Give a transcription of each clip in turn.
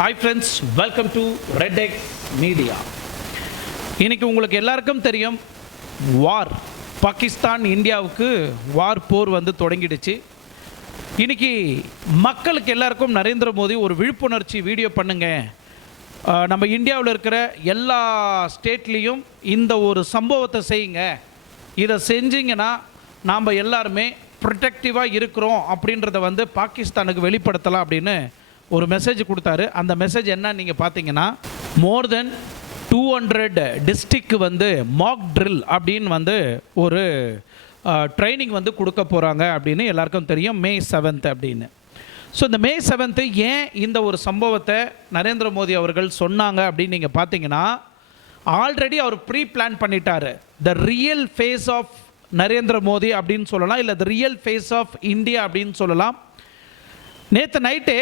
Hi friends, welcome to red media. இன்றைக்கி உங்களுக்கு எல்லாருக்கும் தெரியும், வார் பாகிஸ்தான் இந்தியாவுக்கு வார் போர் வந்து தொடங்கிடுச்சு. இன்றைக்கி மக்களுக்கு எல்லாருக்கும் நரேந்திர மோடி ஒரு விழிப்புணர்ச்சி வீடியோ பண்ணுங்க, நம்ம இந்தியாவில் இருக்கிற எல்லா ஸ்டேட்லேயும் இந்த ஒரு சம்பவத்தை செய்யுங்க, இதை செஞ்சிங்கன்னா நாம் எல்லாருமே ப்ரொடெக்டிவாக இருக்கிறோம் அப்படின்றத வந்து பாகிஸ்தானுக்கு வெளிப்படுத்தலாம் அப்படின்னு ஒரு மெசேஜ் கொடுத்தாரு. அந்த மெசேஜ் என்ன நீங்கள் பார்த்தீங்கன்னா, மோர் தென் 200 டிஸ்ட்ரிக்ட் வந்து மாக் ட்ரில் அப்படின்னு வந்து ஒரு ட்ரைனிங் வந்து கொடுக்க போகிறாங்க அப்படின்னு எல்லாருக்கும் தெரியும், May 7 அப்படின்னு. ஸோ இந்த May 7 ஏன் இந்த ஒரு சம்பவத்தை நரேந்திர மோடி அவர்கள் சொன்னாங்க அப்படின்னு நீங்கள் பார்த்தீங்கன்னா, ஆல்ரெடி அவர் ப்ரீ பிளான் பண்ணிட்டார். The real face of Narendra Modi அப்படின்னு சொல்லலாம், இல்லை the real face of India அப்படின்னு சொல்லலாம். நேற்று நைட்டே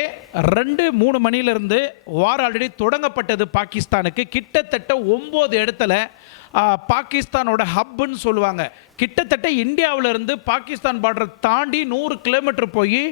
2-3 மணிலேருந்து வார் ஆல்ரெடி தொடங்கப்பட்டது பாகிஸ்தானுக்கு. கிட்டத்தட்ட 9 இடத்துல பாகிஸ்தானோட ஹப்புன்னு சொல்லுவாங்க. கிட்டத்தட்ட இந்தியாவிலேருந்து பாகிஸ்தான் பார்டரை தாண்டி 100 கிலோமீட்டர் போய்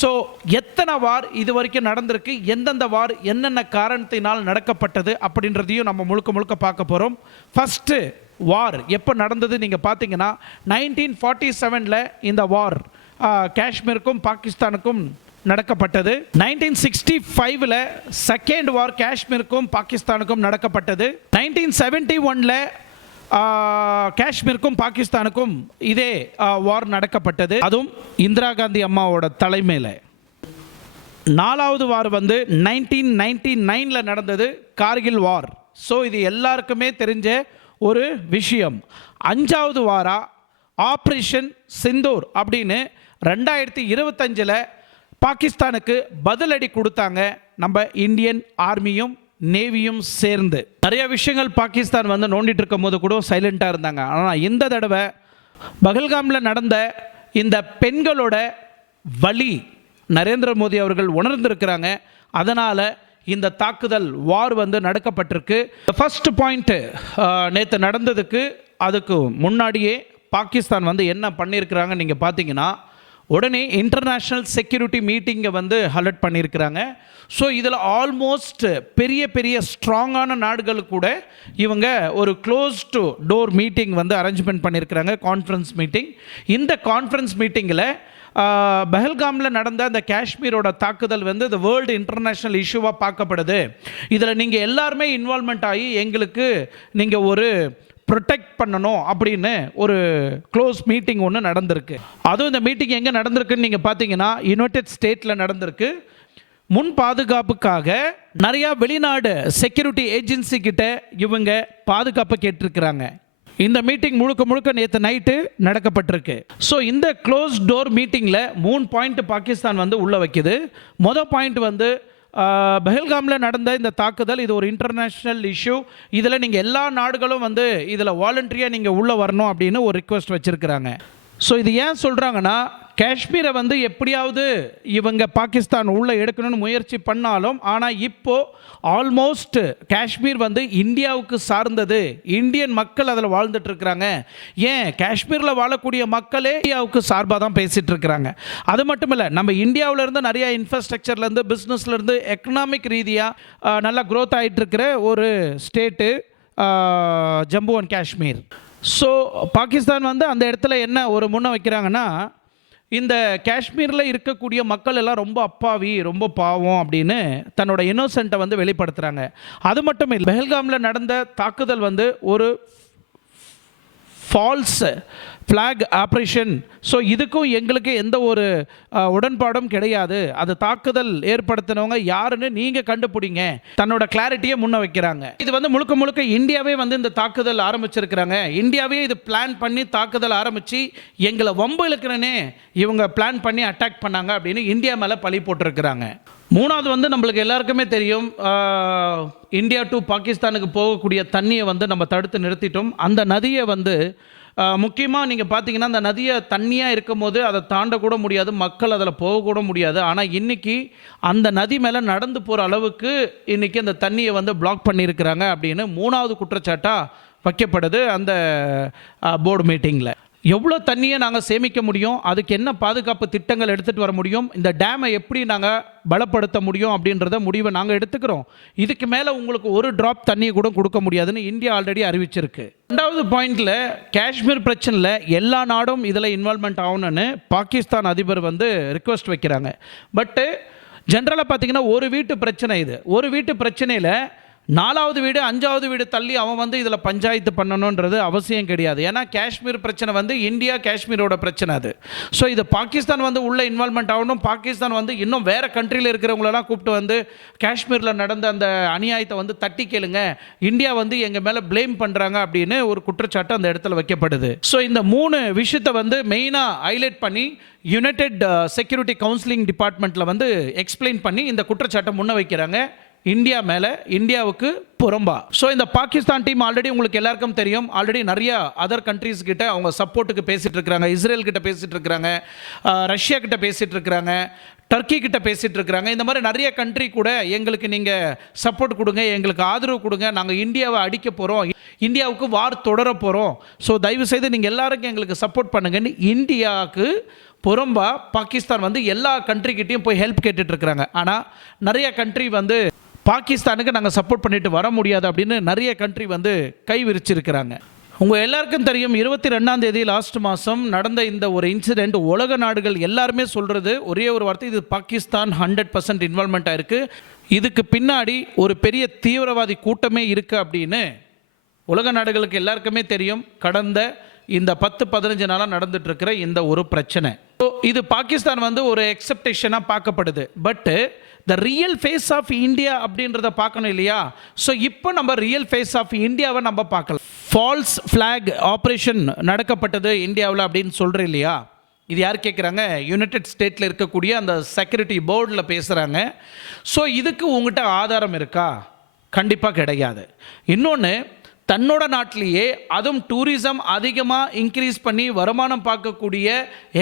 ஸோ எத்தனை வார் இது வரைக்கும் நடந்திருக்கு, எந்தெந்த வார் என்னென்ன காரணத்தினால் நடக்கப்பட்டது அப்படின்றதையும் நம்ம முழுக்க பார்க்க போகிறோம். ஃபஸ்ட்டு வார் எப்போ நடந்தது நீங்கள் பார்த்தீங்கன்னா, 1947 இந்த வார் காஷ்மீருக்கும் பாகிஸ்தானுக்கும் நடக்கப்பட்டது. 1965 செகண்ட் வார் காஷ்மீருக்கும் பாகிஸ்தானுக்கும் நடக்கப்பட்டது. 1971 காஷ்மீருக்கும் பாகிஸ்தானுக்கும் இதே வார் நடக்கப்பட்டது, அதுவும் இந்திரா காந்தி அம்மாவோட தலைமையில். 4வது வார் வந்து 1999 நடந்தது, கார்கில் வார். ஸோ இது எல்லாருக்குமே தெரிஞ்ச ஒரு விஷயம். 5வது வாரா ஆப்ரேஷன் சிந்தூர் அப்படின்னு 2025 பாகிஸ்தானுக்கு பதிலடி கொடுத்தாங்க நம்ம இந்தியன் ஆர்மியும் நேவியும் சேர்ந்து. நிறைய விஷயங்கள் பாகிஸ்தான் வந்து நோண்டிட்டு இருக்கும் போது கூட சைலண்டாக இருந்தாங்க. ஆனால் இந்த தடவை பகல்காமில் நடந்த இந்த பெண்களோட வலி நரேந்திர மோடி அவர்கள் உணர்ந்திருக்கிறாங்க. அதனால் இந்த தாக்குதல் வார் வந்து நடக்கப்பட்டிருக்கு. ஃபர்ஸ்ட் பாயிண்ட்டு, நேற்று நடந்ததுக்கு அதுக்கு முன்னாடியே பாகிஸ்தான் வந்து என்ன பண்ணியிருக்கிறாங்க நீங்கள் பார்த்தீங்கன்னா, உடனே இன்டர்நேஷ்னல் செக்யூரிட்டி மீட்டிங்கை வந்து அலர்ட் பண்ணியிருக்கிறாங்க. ஸோ இதில் ஆல்மோஸ்ட் பெரிய ஸ்ட்ராங்கான நாடுகள் கூட இவங்க ஒரு க்ளோஸ்டு டோர் மீட்டிங் வந்து அரேஞ்ச்மெண்ட் பண்ணியிருக்கிறாங்க, கான்ஃபரன்ஸ் மீட்டிங். இந்த கான்ஃபரன்ஸ் மீட்டிங்கில் பஹல்காமில் நடந்த அந்த காஷ்மீரோட தாக்குதல் வந்து இந்த வேர்ல்டு இன்டர்நேஷ்னல் இஷ்யூவாக பார்க்கப்படுது. இதில் நீங்கள் எல்லாருமே இன்வால்மெண்ட் ஆகி எங்களுக்கு நீங்கள் ஒரு ப்ரொடெக்ட் பண்ணணும் அப்படின்னு ஒரு க்ளோஸ் மீட்டிங் ஒன்று நடந்திருக்கு. அதுவும் இந்த மீட்டிங் எங்கே நடந்திருக்குன்னு நீங்கள் பார்த்தீங்கன்னா, யுனைடெட் ஸ்டேட்டில் நடந்திருக்கு. முன் பாதுகாப்புக்காக நிறையா வெளிநாடு செக்யூரிட்டி ஏஜென்சி கிட்ட இவங்க பாதுகாப்பை கேட்டிருக்கிறாங்க. இந்த மீட்டிங் முழுக்க நேற்று நைட்டு நடக்கப்பட்டிருக்கு. ஸோ இந்த க்ளோஸ் டோர் மீட்டிங்கில் 3 பாயிண்ட் பாகிஸ்தான் வந்து உள்ள வைக்குது. மொதல் பாயிண்ட் வந்து பஹல்காமில் நடந்த இந்த தாக்குதல் இது ஒரு இன்டர்நேஷ்னல் இஷ்யூ, இதில் நீங்கள் எல்லா நாடுகளும் வந்து இதில் வாலண்டரியாக நீங்கள் உள்ளே வரணும் அப்படின்னு ஒரு ரிக்வெஸ்ட் வச்சுருக்கிறாங்க. ஸோ இது ஏன் சொல்கிறாங்கன்னா, காஷ்மீரை வந்து எப்படியாவது இவங்க பாகிஸ்தான் உள்ளே எடுக்கணும்னு முயற்சி பண்ணாலும், ஆனால் இப்போது ஆல்மோஸ்ட் காஷ்மீர் வந்து இந்தியாவுக்கு சார்ந்தது, இந்தியன் மக்கள் அதில் வாழ்ந்துட்டு இருக்கிறாங்க. ஏன் காஷ்மீரில் வாழக்கூடிய மக்களே இந்தியாவுக்கு சார்பாக தான் பேசிகிட்டு இருக்கிறாங்க. அது மட்டும் இல்லை, நம்ம இந்தியாவிலேருந்து நிறையா இன்ஃப்ராஸ்ட்ரக்சர்லேருந்து பிஸ்னஸ்லேருந்து எக்கனாமிக் ரீதியாக நல்லா க்ரோத் ஆகிட்டு இருக்கிற ஒரு state Jammu and Kashmir. So Pakistan வந்து அந்த இடத்துல என்ன ஒரு முன்ன வைக்கிறாங்கன்னா, இந்த காஷ்மீரில் இருக்கக்கூடிய மக்கள் எல்லாம் ரொம்ப அப்பாவி, ரொம்ப பாவம் அப்படின்னு தன்னோட இன்னோசென்ட்டை வந்து வெளிப்படுத்துகிறாங்க. அது மட்டும் இல்லை, பெஹல்காமில் நடந்த தாக்குதல் வந்து ஒரு ஃபால்ஸ் ஃப்ளாக் ஆப்ரேஷன். ஸோ இதுக்கும் எங்களுக்கு எந்த ஒரு உடன்பாடும் கிடையாது. அது தாக்குதல் ஏற்படுத்தினவங்க யாருன்னு நீங்கள் கண்டுபிடிங்க, தன்னோட கிளாரிட்டியை முன்ன வைக்கிறாங்க. இது வந்து முழுக்க முழுக்க இந்தியாவே வந்து இந்த தாக்குதல் ஆரம்பிச்சிருக்கிறாங்க. இந்தியாவே இது பிளான் பண்ணி தாக்குதல் ஆரம்பித்து எங்களை வம்பு இழுக்கிறனே இவங்க பிளான் பண்ணி அட்டாக் பண்ணாங்க அப்படின்னு இந்தியா மேலே பழி போட்டிருக்கிறாங்க. மூணாவது வந்து நம்மளுக்கு எல்லாருக்குமே தெரியும், இந்தியா டு பாகிஸ்தானுக்கு போகக்கூடிய தண்ணியை வந்து நம்ம தடுத்து நிறுத்திட்டோம். அந்த நதியை வந்து முக்கியமாக நீங்கள் பார்த்தீங்கன்னா அந்த நதியை தண்ணியாக இருக்கும் போது அதை தாண்டக்கூட முடியாது, மக்கள் அதில் போகக்கூட முடியாது. ஆனால் இன்றைக்கி அந்த நதி மேலே நடந்து போகிற அளவுக்கு இன்றைக்கி அந்த தண்ணியை வந்து பிளாக் பண்ணியிருக்கிறாங்க அப்படின்னு மூணாவது குற்றச்சாட்டாக வைக்கப்படுது அந்த போர்டு மீட்டிங்கில். எவ்வளோ தண்ணியை நாங்கள் சேமிக்க முடியும், அதுக்கு என்ன பாதுகாப்பு திட்டங்கள் எடுத்துகிட்டு வர முடியும், இந்த டேமை எப்படி நாங்கள் பலப்படுத்த முடியும் அப்படின்றத முடிவை நாங்கள் எடுத்துக்கிறோம். இதுக்கு மேலே உங்களுக்கு ஒரு ட்ராப் தண்ணியை கூட கொடுக்க முடியாதுன்னு இந்தியா ஆல்ரெடி அறிவிச்சிருக்கு. ரெண்டாவது பாயிண்டில், காஷ்மீர் பிரச்சனையில் எல்லா நாடும் இதில் இன்வால்மெண்ட் ஆகணும்னு பாகிஸ்தான் அதிபர் வந்து ரிக்வெஸ்ட் வைக்கிறாங்க. பட்டு ஜென்ரலாக பார்த்தீங்கன்னா ஒரு வீட்டு பிரச்சனை இது. ஒரு வீட்டு பிரச்சனையில் 4வது வீடு 5வது வீடு தள்ளி அவன் வந்து இதில் பஞ்சாயத்து பண்ணணுன்றது அவசியம் கிடையாது. ஏன்னா காஷ்மீர் பிரச்சனை வந்து இந்தியா காஷ்மீரோட பிரச்சனை அது. ஸோ இது பாகிஸ்தான் வந்து உள்ள இன்வால்மெண்ட் ஆகணும். பாகிஸ்தான் வந்து இன்னும் வேறு கண்ட்ரியில் இருக்கிறவங்களெல்லாம் கூப்பிட்டு வந்து காஷ்மீரில் நடந்த அந்த அநியாயத்தை வந்து தட்டி கேளுங்க, இந்தியா வந்து எங்கள் மேலே ப்ளேம் பண்ணுறாங்க அப்படின்னு ஒரு குற்றச்சாட்டு அந்த இடத்துல வைக்கப்படுது. ஸோ இந்த 3 விஷயத்தை வந்து மெயினாக ஹைலைட் பண்ணி யுனைடெட் செக்யூரிட்டி கவுன்சிலிங் டிபார்ட்மெண்ட்டில் வந்து எக்ஸ்பிளைன் பண்ணி இந்த குற்றச்சாட்டை முன்ன வைக்கிறாங்க இந்தியா மேலே, இந்தியாவுக்கு புறம்பா. ஸோ இந்த பாகிஸ்தான் டீம் ஆல்ரெடி உங்களுக்கு எல்லாருக்கும் தெரியும், ஆல்ரெடி நிறைய அதர் கண்ட்ரீஸ் கிட்ட அவங்க சப்போர்ட்டுக்கு பேசிகிட்டு இருக்கிறாங்க. இஸ்ரேல் கிட்ட பேசிகிட்டு இருக்கிறாங்க, ரஷ்யா கிட்ட பேசிகிட்டு இருக்கிறாங்க, டர்க்கி கிட்ட பேசிகிட்டு இருக்கிறாங்க. இந்த மாதிரி நிறைய கண்ட்ரி கூட எங்களுக்கு நீங்கள் சப்போர்ட் கொடுங்க, எங்களுக்கு ஆதரவு கொடுங்க, நாங்கள் இந்தியாவை அடிக்க போகிறோம், இந்தியாவுக்கு வார் தொடர போகிறோம், ஸோ தயவுசெய்து நீங்கள் எல்லாருக்கும் எங்களுக்கு சப்போர்ட் பண்ணுங்கன்னு இந்தியாவுக்கு புறம்பா பாகிஸ்தான் வந்து எல்லா கண்ட்ரிக்கிட்டையும் போய் ஹெல்ப் கேட்டுட்ருக்குறாங்க. ஆனால் நிறைய கண்ட்ரி வந்து பாகிஸ்தானுக்கு நாங்கள் சப்போர்ட் பண்ணிட்டு வர முடியாது அப்படின்னு நிறைய கண்ட்ரி வந்து கை விரிச்சிருக்கிறாங்க. உங்கள் எல்லாருக்கும் தெரியும், 22ஆம் தேதி லாஸ்ட் மாதம் நடந்த இந்த ஒரு இன்சிடெண்ட் உலக நாடுகள் எல்லாருமே சொல்கிறது ஒரே ஒரு வார்த்தை, இது பாகிஸ்தான் 100% இன்வால்மெண்ட் ஆயிருக்கு, இதுக்கு பின்னாடி ஒரு பெரிய தீவிரவாதி கூட்டமே இருக்குது அப்படின்னு உலக நாடுகளுக்கு எல்லாருக்குமே தெரியும். கடந்த இந்த 10-15 நாளாக நடந்துட்டு இருக்கிற இந்த ஒரு பிரச்சனை, இது பாகிஸ்தான் வந்து ஒரு எக்ஸெப்டேஷனாக பார்க்கப்படுது. But the real face of India அப்படின்றத பார்க்கணும் இல்லையா? ஸோ இப்போ நம்ம ரியல் ஃபேஸ் ஆஃப் இந்தியாவை நம்ம பார்க்கலாம். ஃபால்ஸ் ஃப்ளாக் ஆப்ரேஷன் நடக்கப்பட்டது இந்தியாவில் அப்படின்னு சொல்கிறேன் இல்லையா? இது யார் கேட்குறாங்க? யுனைடெட் ஸ்டேட்டில் இருக்கக்கூடிய அந்த செக்யூரிட்டி போர்டில் பேசுகிறாங்க. ஸோ இதுக்கு உங்கள்கிட்ட ஆதாரம் இருக்கா? கண்டிப்பாக கிடையாது. இன்னொன்று, தன்னோட நாட்டிலேயே அதுவும் டூரிசம் அதிகமாக இன்க்ரீஸ் பண்ணி வருமானம் பார்க்கக்கூடிய,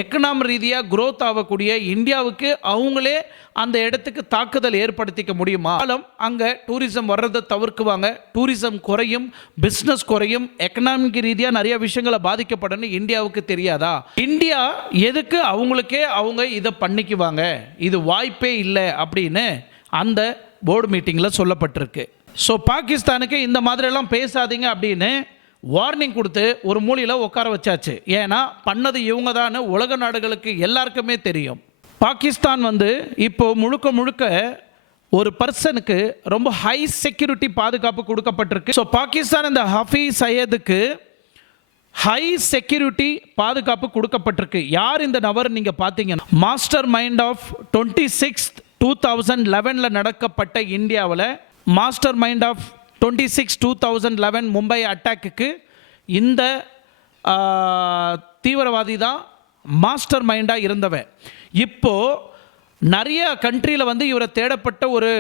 எக்கனாமி ரீதியாக க்ரோத் ஆகக்கூடிய இந்தியாவுக்கு அவங்களே அந்த இடத்துக்கு தாக்குதல் ஏற்படுத்திக்க முடியுமா? அங்கே டூரிசம் வர்றதை தவிர்க்குவாங்க, டூரிசம் குறையும், பிஸ்னஸ் குறையும், எக்கனாமிக் ரீதியாக நிறைய விஷயங்களை பாதிக்கப்படணும் இந்தியாவுக்கு தெரியாதா? இந்தியா எதுக்கு அவங்களுக்கே அவங்க இதை பண்ணிக்குவாங்க, இது வாய்ப்பே இல்லை அப்படின்னு அந்த போர்டு மீட்டிங்கில் சொல்லப்பட்டிருக்கு. ஸோ பாகிஸ்தானுக்கு இந்த மாதிரிலாம் பேசாதீங்க அப்படின்னு வார்னிங் கொடுத்து ஒரு மூலையில் உட்கார வச்சாச்சு. ஏன்னா பண்ணது இவங்க தான் உலக நாடுகளுக்கு எல்லாருக்குமே தெரியும். பாகிஸ்தான் வந்து இப்போ முழுக்க முழுக்க ஒரு பர்சனுக்கு ரொம்ப ஹை செக்யூரிட்டி பாதுகாப்பு கொடுக்கப்பட்டிருக்கு. ஸோ பாகிஸ்தான் இந்த ஹஃபீஸ் சையதுக்கு ஹை செக்யூரிட்டி பாதுகாப்பு கொடுக்கப்பட்டிருக்கு. யார் இந்த நபர் நீங்கள் பார்த்தீங்கன்னா, மாஸ்டர் மைண்ட் ஆஃப் 26 2011 நடக்கப்பட்ட இந்தியாவில் மாஸ்டர் மைண்ட் ஆஃப் 26 2011 மும்பை அட்டாக்குக்கு இந்த தீவிரவாதி தான் மாஸ்டர் மைண்டாக இருந்தவன். இப்போது நிறைய கண்ட்ரியில் வந்து இவரை தேடப்பட்ட ஒரு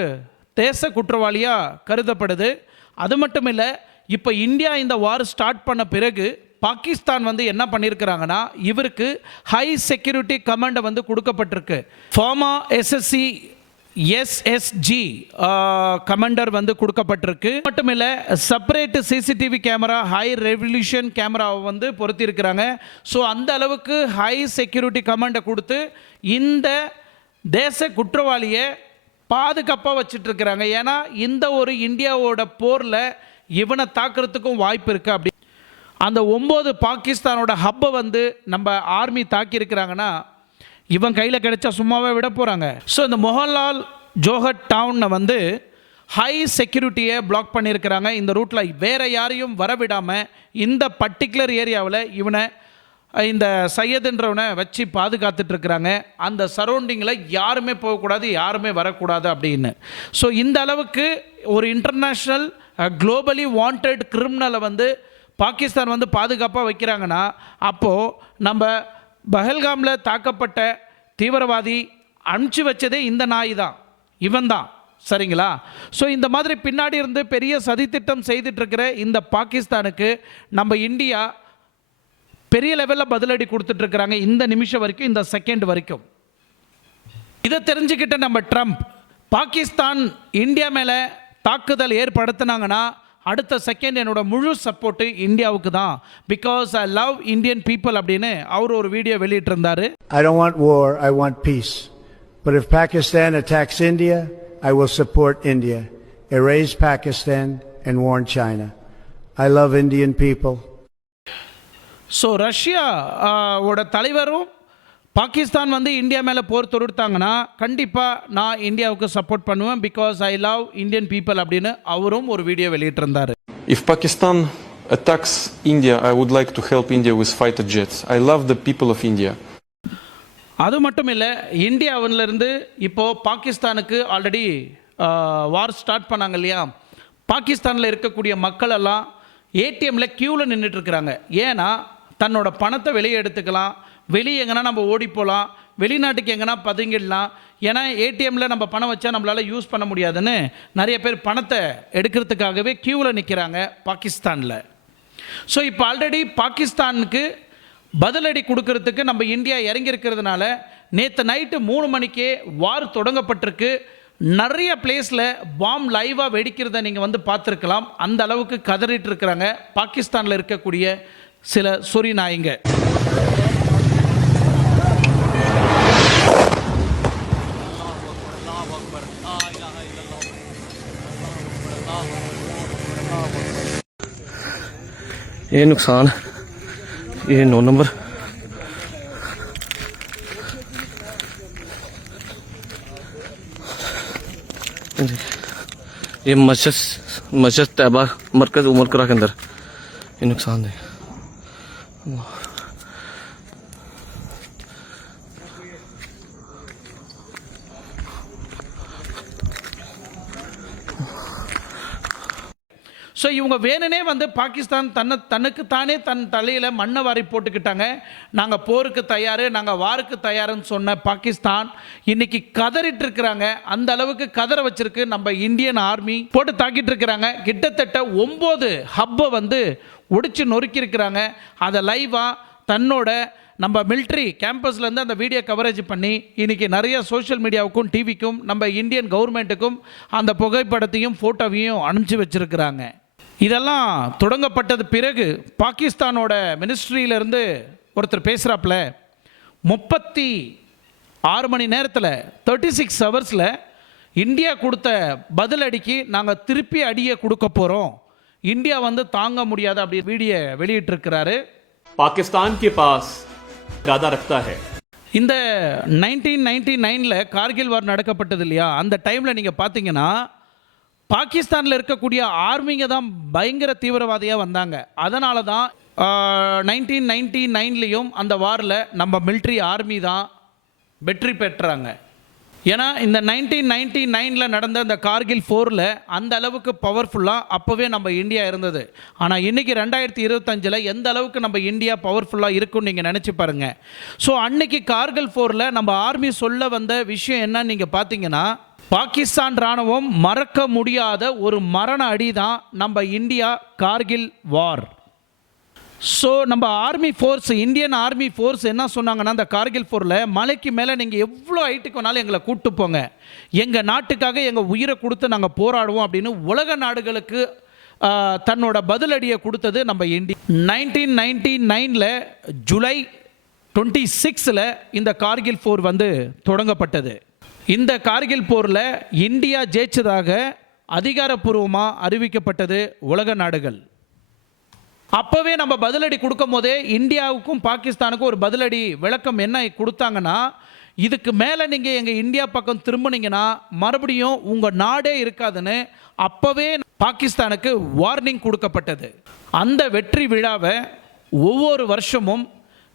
தேச குற்றவாளியாக கருதப்படுது. அது மட்டும் இல்லை, இப்போ இந்தியா இந்த வார் ஸ்டார்ட் பண்ண பிறகு பாகிஸ்தான் வந்து என்ன பண்ணியிருக்கிறாங்கன்னா, இவருக்கு ஹை செக்யூரிட்டி கமாண்டை வந்து கொடுக்கப்பட்டிருக்கு. ஃபார்மா எஸ்எஸ்ஜி கமாண்டர் வந்து கொடுக்கப்பட்டிருக்கு. மட்டும் இல்லை, separate CCTV camera, high revolution கேமராவை வந்து பொருத்தியிருக்கிறாங்க. ஸோ அந்த அளவுக்கு ஹை செக்யூரிட்டி கமாண்டை கொடுத்து இந்த தேச குற்றவாளியை பாதுகாப்பாக வச்சுட்ருக்கிறாங்க. ஏன்னா இந்த ஒரு இந்தியாவோட போரில் இவனை தாக்குறதுக்கும் வாய்ப்பு இருக்குது. அப்படி அந்த 9 பாகிஸ்தானோட ஹப்பை வந்து நம்ம ஆர்மி தாக்கியிருக்கிறாங்கன்னா, இவன் கையில் கிடைச்சா சும்மாவே விட போகிறாங்க. ஸோ இந்த மோகன்லால் ஜோஹர் டவுனை வந்து ஹை செக்யூரிட்டியை பிளாக் பண்ணியிருக்கிறாங்க. இந்த ரூட்டில் வேறு யாரையும் வரவிடாமல் இந்த பர்டிகுலர் ஏரியாவில் இவனை இந்த சையதுன்றவனை வச்சு பாதுகாத்துட்ருக்குறாங்க. அந்த சரௌண்டிங்கில் யாருமே போகக்கூடாது, யாருமே வரக்கூடாது அப்படின்னு. ஸோ இந்த அளவுக்கு ஒரு இன்டர்நேஷ்னல் குளோபலி வாண்டட் கிரிமினலை வந்து பாகிஸ்தான் வந்து பாதுகாப்பாக வைக்கிறாங்கன்னா, அப்போது நம்ம பஹல்காமில் தாக்கப்பட்ட தீவிரவாதி அனுப்பிச்சி வச்சதே இந்த நாய் தான், இவன் தான். சரிங்களா? ஸோ இந்த மாதிரி பின்னாடி இருந்து பெரிய சதித்திட்டம் செய்துட்ருக்கிற இந்த பாகிஸ்தானுக்கு நம்ம இந்தியா பெரிய லெவலில் பதிலடி கொடுத்துட்ருக்குறாங்க இந்த நிமிஷம் வரைக்கும், இந்த செகண்ட் வரைக்கும். இதை தெரிஞ்சுக்கிட்ட நம்ம ட்ரம்ப் பாகிஸ்தான் இந்தியா மேலே தாக்குதல் ஏற்படுத்தினாங்கன்னா அடுத்த செகண்ட் என்னோட முழு சப்போர்ட்டு இந்தியாவுக்கு தான், because I love Indian people அப்படின்னு அவர் ஒரு வீடியோ வெளியிட்டிருந்தார். I don't want war, I want peace. But if Pakistan attacks India, I will support India. Erase Pakistan and warn China. I love Indian people. So Russia ஓட தலைவரும் பாகிஸ்தான் வந்து India மேலே போர் தொடுத்தாங்கன்னா கண்டிப்பாக நான் இந்தியாவுக்கு சப்போர்ட் பண்ணுவேன், because I love Indian people அப்படின்னு அவரும் ஒரு வீடியோ வெளியிட்டிருந்தார். If Pakistan attacks India, I would like to help India with fighter jets. I love the people of India. அது மட்டும் இல்லை, இந்தியாவிலிருந்து இப்போது பாகிஸ்தானுக்கு ஆல்ரெடி வார் ஸ்டார்ட் பண்ணாங்க இல்லையா, பாகிஸ்தானில் இருக்கக்கூடிய மக்கள் எல்லாம் ஏடிஎம்மில் க்யூவில் நின்றுட்டுருக்குறாங்க. ஏன்னா தன்னோட பணத்தை வெளியே எடுத்துக்கலாம், வெளியே எங்கன்னா நம்ம ஓடி போகலாம், வெளிநாட்டுக்கு எங்கன்னா பதுங்கிடலாம். ஏன்னா ஏடிஎம்மில் நம்ம பணம் வச்சா நம்மளால் யூஸ் பண்ண முடியாதுன்னு நிறைய பேர் பணத்தை எடுக்கிறதுக்காகவே க்யூவில் நிற்கிறாங்க பாகிஸ்தானில். ஸோ இப்போ ஆல்ரெடி பாகிஸ்தானுக்கு பதிலடி கொடுக்கறதுக்கு நம்ம இந்தியா இறங்கியிருக்கிறதுனால நேற்று நைட்டு 3 மணிக்கே வார் தொடங்கப்பட்டிருக்கு. நிறைய பிளேஸில் பாம் லைவாக வெடிக்கிறத நீங்கள் வந்து பார்த்துருக்கலாம். அந்த அளவுக்கு கதறிட்டு இருக்கிறாங்க பாகிஸ்தானில் இருக்கக்கூடிய சில சொறி நாய்ங்க. ये नुकसान, ये 9 नंबर, ये मस्जिद तैयबा मरकज उमर करा के अंदर ये नुकसान है. ஸோ இவங்க வேணுனே வந்து பாகிஸ்தான் தனக்கு தானே தன் தலையில் மண்ணை வாரி போட்டுக்கிட்டாங்க. நாங்கள் போருக்கு தயார், நாங்கள் வாருக்கு தயாருன்னு சொன்ன பாகிஸ்தான் இன்னைக்கு கதறிட்டு இருக்கிறாங்க. அந்த அளவுக்கு கதற வச்சிருக்கு நம்ம இந்தியன் ஆர்மி, போட்டு தாக்கிட்டு இருக்கிறாங்க. கிட்டத்தட்ட 9 ஹப்பை வந்து ஒடிச்சு நொறுக்கியிருக்கிறாங்க. அதை லைவாக தன்னோட நம்ம மிலிட்ரி கேம்பஸ்லேருந்து அந்த வீடியோ கவரேஜ் பண்ணி இன்றைக்கி நிறைய சோஷியல் மீடியாவுக்கும் டிவிக்கும் நம்ம இந்தியன் கவர்மெண்ட்டுக்கும் அந்த புகைப்படத்தையும் ஃபோட்டோவையும் அனுப்பிச்சு வச்சுருக்கிறாங்க. இதெல்லாம் தொடங்கப்பட்டது பிறகு பாகிஸ்தானோட மினிஸ்ட்ரியிலேருந்து ஒருத்தர் பேசுகிறாப்புல 36 மணி நேரத்தில் 36 ஹவர்ஸில் இந்தியா கொடுத்த பதிலடிக்கு நாங்கள் திருப்பி அடியை கொடுக்க போகிறோம், இந்தியா வந்து தாங்க முடியாது அப்படி வீடியோ வெளியிட்டிருக்கிறாரு. பாகிஸ்தான் के पास इरादा रखता है. இந்த 1999 கார்கில் வார் நடக்கப்பட்டது இல்லையா, அந்த டைமில் நீங்கள் பார்த்தீங்கன்னா பாகிஸ்தானில் இருக்கக்கூடிய ஆர்மிங்க தான் பயங்கர தீவிரவாதியாக வந்தாங்க. அதனால தான் 1999லேயும் அந்த வாரில் நம்ம மிலிட்ரி ஆர்மி தான் வெற்றி பெற்றாங்க. ஏன்னா இந்த 1999 நடந்த இந்த கார்கில் 4 அந்த அளவுக்கு பவர்ஃபுல்லாக அப்போவே நம்ம இந்தியா இருந்தது. ஆனால் இன்றைக்கி 2025 எந்த அளவுக்கு நம்ம இந்தியா பவர்ஃபுல்லாக இருக்குன்னு நீங்கள் நினச்சி பாருங்கள். ஸோ அன்னைக்கு கார்கில் 4 நம்ம ஆர்மி சொல்ல வந்த விஷயம் என்னன்னு நீங்கள் பார்த்தீங்கன்னா, பாகிஸ்தான் இராணுவம் மறக்க முடியாத ஒரு மரண அடி தான் நம்ம இந்தியா கார்கில் வார். ஸோ நம்ம army force, Indian army force என்ன சொன்னாங்கன்னா, அந்த கார்கில் 4 மலைக்கு மேலே நீங்கள் எவ்வளோ ஹைட்டுக்கு வேணாலும் எங்களை கூப்பிட்டு போங்க, எங்கள் நாட்டுக்காக எங்கள் உயிரை கொடுத்து நாங்கள் போராடுவோம் அப்படின்னு உலக நாடுகளுக்கு தன்னோட பதிலடியை கொடுத்தது நம்ம இந்தியா. 1999 ஜூலை 26 இந்த கார்கில் 4 வந்து தொடங்கப்பட்டது. இந்த கார்கில் போரில் இந்தியா ஜெயிச்சதாக அதிகாரப்பூர்வமாக அறிவிக்கப்பட்டது உலக நாடுகள். அப்போவே நம்ம பதிலடி கொடுக்கும் போதே இந்தியாவுக்கும் பாகிஸ்தானுக்கும் ஒரு பதிலடி விளக்கம் என்ன கொடுத்தாங்கன்னா, இதுக்கு மேலே நீங்கள் எங்கள் இந்தியா பக்கம் திரும்பினீங்கன்னா மறுபடியும் உங்கள் நாடே இருக்காதுன்னு அப்போவே பாகிஸ்தானுக்கு வார்னிங் கொடுக்கப்பட்டது. அந்த வெற்றி விழாவை ஒவ்வொரு வருஷமும்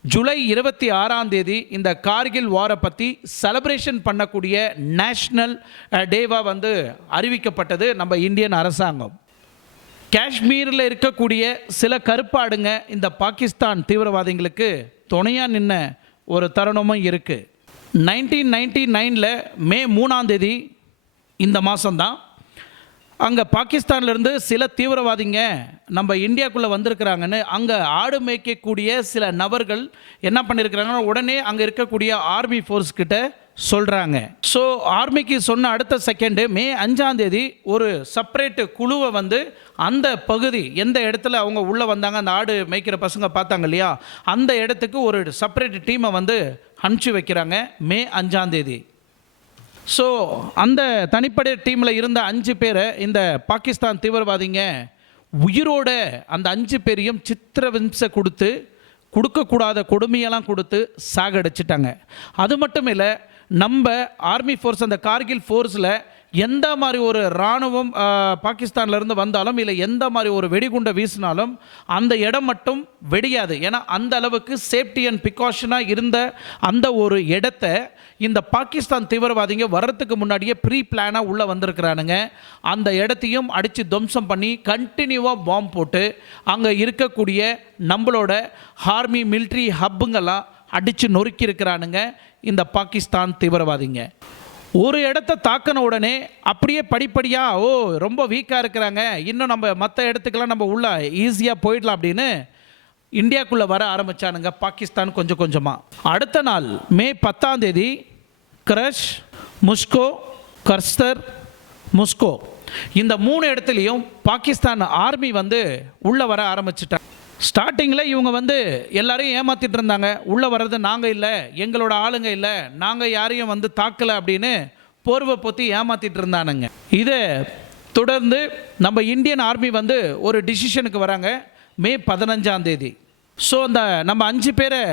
ஜூலை 26 இந்த கார்கில் வாரை பற்றி செலிப்ரேஷன் பண்ணக்கூடிய நேஷ்னல் டேவாக வந்து அறிவிக்கப்பட்டது நம்ம இந்தியன் அரசாங்கம். காஷ்மீரில் இருக்கக்கூடிய சில கருப்பாடுங்க இந்த பாகிஸ்தான் தீவிரவாதிகளுக்கு துணையாக நின்ன ஒரு தருணமும் இருக்குது. 1999 மே 3 இந்த மாதம்தான் அங்கே பாகிஸ்தான்லேருந்து சில தீவிரவாதிங்க நம்ம இந்தியாவுக்குள்ளே வந்திருக்கிறாங்கன்னு அங்கே ஆடு மேய்க்கக்கூடிய சில நபர்கள் என்ன பண்ணியிருக்கிறாங்கன்னா உடனே அங்கே இருக்கக்கூடிய ஆர்மி ஃபோர்ஸ் கிட்ட சொல்கிறாங்க. ஸோ ஆர்மிக்கு சொன்ன அடுத்த செகண்டு மே 5 ஒரு செப்பரேட்டு குழுவை வந்து அந்த பகுதி எந்த இடத்துல அவங்க உள்ளே வந்தாங்க, அந்த ஆடு மேய்க்கிற பசங்க பார்த்தாங்க இல்லையா, அந்த இடத்துக்கு ஒரு செப்பரேட் டீமை வந்து அனுப்பிச்சி வைக்கிறாங்க மே 5. ஸோ அந்த தனிப்படை டீமில் இருந்த 5 பேரை இந்த பாகிஸ்தான் தீவிரவாதிங்க உயிரோட அந்த 5 பேரையும் சித்திரவம்சை கொடுக்கக்கூடாத கொடுமையெல்லாம் கொடுத்து சாகடிச்சிட்டாங்க. அது மட்டும் இல்லை, நம்ம ஆர்மி ஃபோர்ஸ் அந்த கார்கில் ஃபோர்ஸில் எந்த மாதிரி ஒரு இராணுவம் பாகிஸ்தான்லேருந்து வந்தாலும் இல்லை எந்த மாதிரி ஒரு வெடிகுண்டை வீசினாலும் அந்த இடம் மட்டும் வெடியாது. ஏன்னா அந்த அளவுக்கு சேஃப்டி அண்ட் ப்ரிகாஷனாக இருந்த அந்த ஒரு இடத்த இந்த பாகிஸ்தான் தீவிரவாதிங்க வர்றதுக்கு முன்னாடியே ப்ரீ பிளானாக உள்ளே வந்திருக்கிறானுங்க. அந்த இடத்தையும் அடித்து துவம்சம் பண்ணி கண்டினியூவாக பாம்பு போட்டு அங்கே இருக்கக்கூடிய நம்மளோட ஆர்மி மிலிட்ரி ஹப்புங்கெல்லாம் அடித்து நொறுக்கி இருக்கிறானுங்க இந்த பாகிஸ்தான் தீவிரவாதிங்க. ஒரு இடத்த தாக்கின உடனே அப்படியே படிப்படியாக ரொம்ப வீக்காக இருக்கிறாங்க, இன்னும் நம்ம மற்ற இடத்துக்கெல்லாம் நம்ம உள்ள ஈஸியாக போயிடலாம் அப்படின்னு இந்தியாவுக்குள்ளே வர ஆரம்பித்தானுங்க பாகிஸ்தான் கொஞ்சம் கொஞ்சமாக. அடுத்த நாள் மே 10 கிரஷ், முஸ்கோ, கர்ஸ்தர், முஸ்கோ இந்த 3 இடத்துலையும் பாகிஸ்தான் ஆர்மி வந்து உள்ளே வர ஆரம்பிச்சிட்டாங்க. ஸ்டார்டிங்கில் இவங்க வந்து எல்லாரையும் ஏமாற்றிட்டு இருந்தாங்க. உள்ளே வர்றது நாங்கள் இல்லை, எங்களோட ஆளுங்க இல்லை, நாங்கள் யாரையும் வந்து தாக்கலை அப்படின்னு போர்வை பொத்தி ஏமாற்றிட்டு இருந்தானுங்க. இதை தொடர்ந்து நம்ம இந்தியன் ஆர்மி வந்து ஒரு டிசிஷனுக்கு வராங்க மே 15. ஸோ அந்த நம்ம 5 பேரை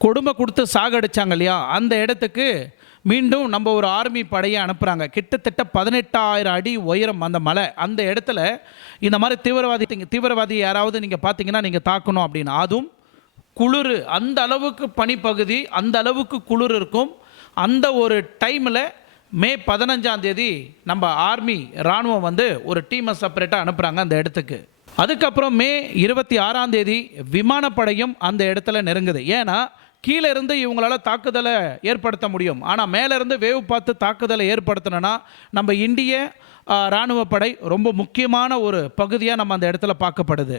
கொடுமை கொடுத்து சாகடிச்சாங்க இல்லையா, அந்த இடத்துக்கு மீண்டும் நம்ம ஒரு ஆர்மி படையை அனுப்புகிறாங்க. கிட்டத்தட்ட 18,000 அடி உயரம் அந்த மலை. அந்த இடத்துல இந்த மாதிரி தீவிரவாதி யாராவது நீங்கள் பார்த்தீங்கன்னா நீங்கள் தாக்கணும் அப்படின்னு, அதுவும் குளிர், அந்த அளவுக்கு பனிப்பகுதி, அந்த அளவுக்கு குளிர் இருக்கும். அந்த ஒரு டைமில் மே 15 நம்ம ஆர்மி இராணுவம் வந்து ஒரு டீமை செப்பரேட்டாக அனுப்புகிறாங்க அந்த இடத்துக்கு. அதுக்கப்புறம் மே 26 விமானப்படையும் அந்த இடத்துல நெருங்குது. ஏன்னா கீழே இருந்து இவங்களால தாக்குதலை ஏற்படுத்த முடியும், ஆனால் மேலேருந்து வேவ் பார்த்து தாக்குதலை ஏற்படுத்தணும்னா நம்ம இந்திய இராணுவ படை ரொம்ப முக்கியமான ஒரு பகுதியாக நம்ம அந்த இடத்துல பார்க்கப்படுது.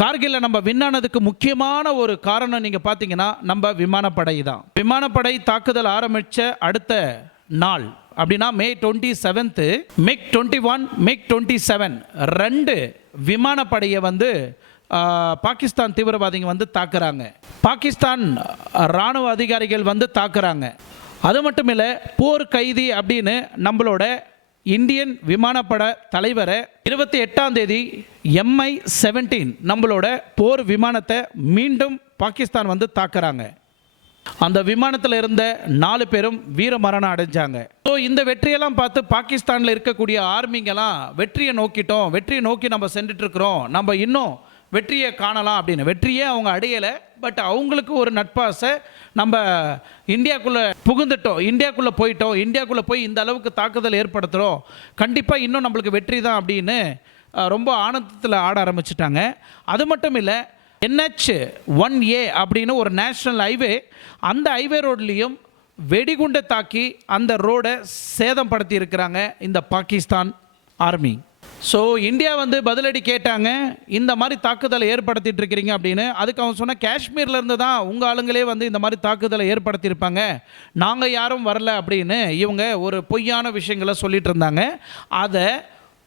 கார்கில்ல நம்ம வின்னானதுக்கு முக்கியமான ஒரு காரணம் நீங்கள் பார்த்தீங்கன்னா நம்ம விமானப்படை தான். விமானப்படை தாக்குதல் ஆரம்பித்த அடுத்த நாள் அப்படின்னா மே 27, மிக் 21, மிக் 27 2 விமானப்படையை வந்து பாகிஸ்தான் தீவிரவாதிங்க வந்து தாக்குறாங்க. பாகிஸ்தான் இராணுவ அதிகாரிகள் வந்து தாக்குறாங்க. அது மட்டும் இல்லை, போர் கைதி அப்படின்னு நம்மளோட இந்தியன் விமானப்பட தலைவரை 28 MI-17 நம்மளோட போர் விமானத்தை மீண்டும் பாகிஸ்தான் வந்து தாக்குறாங்க. அந்த விமானத்தில் இருந்த 4 பேரும் வீர மரணம் அடைஞ்சாங்க. ஸோ இந்த வெற்றியெல்லாம் பார்த்து பாகிஸ்தானில் இருக்கக்கூடிய ஆர்மிங்கெல்லாம் வெற்றியை நோக்கி நம்ம சென்றுட்டு இருக்கிறோம், நம்ம இன்னும் வெற்றியை காணலாம் அப்படின்னு. வெற்றியே அவங்க அடையலை, பட் அவங்களுக்கு ஒரு நட்பாசை, நம்ம இந்தியாவுக்குள்ளே புகுந்துட்டோம், இந்தியாவுக்குள்ளே போய் இந்த அளவுக்கு தாக்குதல் ஏற்படுத்துகிறோம், கண்டிப்பாக இன்னும் நம்மளுக்கு வெற்றி தான் அப்படின்னு ரொம்ப ஆனந்தத்தில் ஆட ஆரம்பிச்சிட்டாங்க. அது மட்டும் இல்லை, NH-1A அப்படின்னு ஒரு நேஷ்னல் ஹைவே, அந்த ஹைவே ரோட்லேயும் வெடிகுண்டை தாக்கி அந்த ரோடை சேதம் படுத்தி இருக்கிறாங்க இந்த பாகிஸ்தான் ஆர்மி. ஸோ இந்தியா வந்து பதிலடி கேட்டாங்க, இந்த மாதிரி தாக்குதலை ஏற்படுத்திட்டு இருக்கிறீங்க அப்படின்னு. அதுக்கு அவன் சொன்ன, காஷ்மீர்லேருந்து தான் உங்கள் ஆளுங்களே வந்து இந்த மாதிரி தாக்குதலை ஏற்படுத்தியிருப்பாங்க, நாங்கள் யாரும் வரல அப்படின்னு இவங்க ஒரு பொய்யான விஷயங்களை சொல்லிட்டு இருந்தாங்க. அதை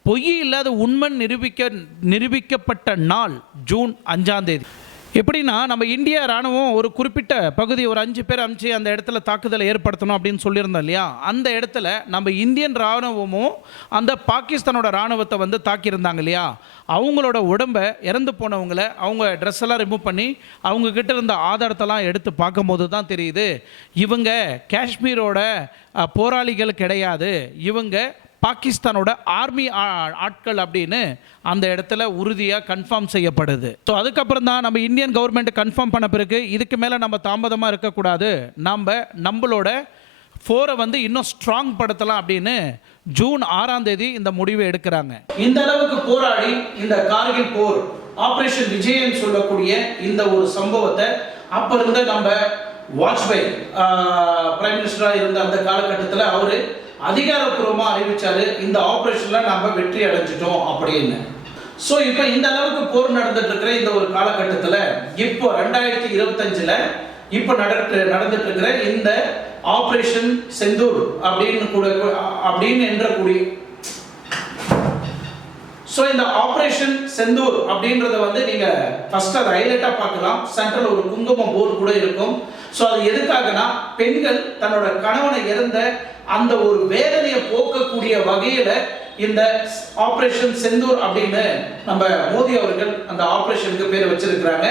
பொய் இல்லாத உண்மை நிரூபிக்கப்பட்ட நாள் ஜூன் 5. எப்படின்னா நம்ம இந்திய ராணுவம் ஒரு குறிப்பிட்ட பகுதி ஒரு 5 பேர் அனுப்பிச்சு அந்த இடத்துல தாக்குதலை ஏற்படுத்தணும் அப்படின்னு சொல்லியிருந்தோம் இல்லையா, அந்த இடத்துல நம்ம இந்தியன் ராணுவமும் அந்த பாகிஸ்தானோட ராணுவத்தை வந்து தாக்கியிருந்தாங்க இல்லையா, அவங்களோட உடம்பை இறந்து போனவங்களை அவங்க ட்ரெஸ் எல்லாம் ரிமூவ் பண்ணி அவங்க கிட்ட இருந்த ஆதாரத்தெல்லாம் எடுத்து பார்க்கும்போது தான் தெரியுது இவங்க காஷ்மீரோட போராளிகள் கிடையாது, இவங்க பாகிஸ்தானோட ஆர்மி ஆட்கள் அப்படின்னு அந்த இடத்துல உறுதியாக கன்ஃபார்ம் செய்யப்படுது. ஸோ அதுக்கப்புறம் தான் நம்ம இந்தியன் கவர்மெண்ட் கன்ஃபார்ம் பண்ண பிறகு இதுக்கு மேலே நம்ம தாமதமாக இருக்கக்கூடாது, நம்மளோட ஃபோரை வந்து இன்னும் ஸ்ட்ராங் படுத்தலாம் அப்படின்னு ஜூன் 6ஆம் தேதி இந்த முடிவை எடுக்கிறாங்க. இந்த அளவுக்கு போராடி இந்த கார்கில் போர் ஆபரேஷன் விஜயன் சொல்லக்கூடிய இந்த ஒரு சம்பவத்தை அப்போ இருந்த நம்ம வாஜ்பாய் பிரைம் மினிஸ்டராக இருந்த அந்த காலகட்டத்தில் அவர் அதிகாரப்பூர்வமாக அறிவிச்சாரு, இந்த ஆபரேஷன்ல நம்ம வெற்றி அடைஞ்சிட்டோம் அப்படின்னு. ஸோ இப்போ இந்த அளவுக்கு போர் நடந்துட்டு இருக்கிற இந்த ஒரு காலகட்டத்தில் இப்போ 2025 இப்போ நடந்துட்டு இருக்கிற இந்த ஆபரேஷன் செந்தூர் அப்படின்னு என்றக்கூடிய ஸோ இந்த ஆபரேஷன் செந்தூர் அப்படின்றத வந்து நீங்க ஃபர்ஸ்ட் அதை ஹைலைட்டா பார்க்கலாம். சென்ட்ரல் ஒரு குங்குமம் போர்டு கூட இருக்கும். ஸோ அது எதுக்காகனா பெண்கள் தன்னோட கணவனை இறந்த அந்த ஒரு வேதனையை போக்கக்கூடிய வகையில இந்த ஆபரேஷன் செந்தூர் அப்படின்னு நம்ம மோடி அவர்கள் அந்த ஆபரேஷனுக்கு பேர் வச்சிருக்கிறாங்க.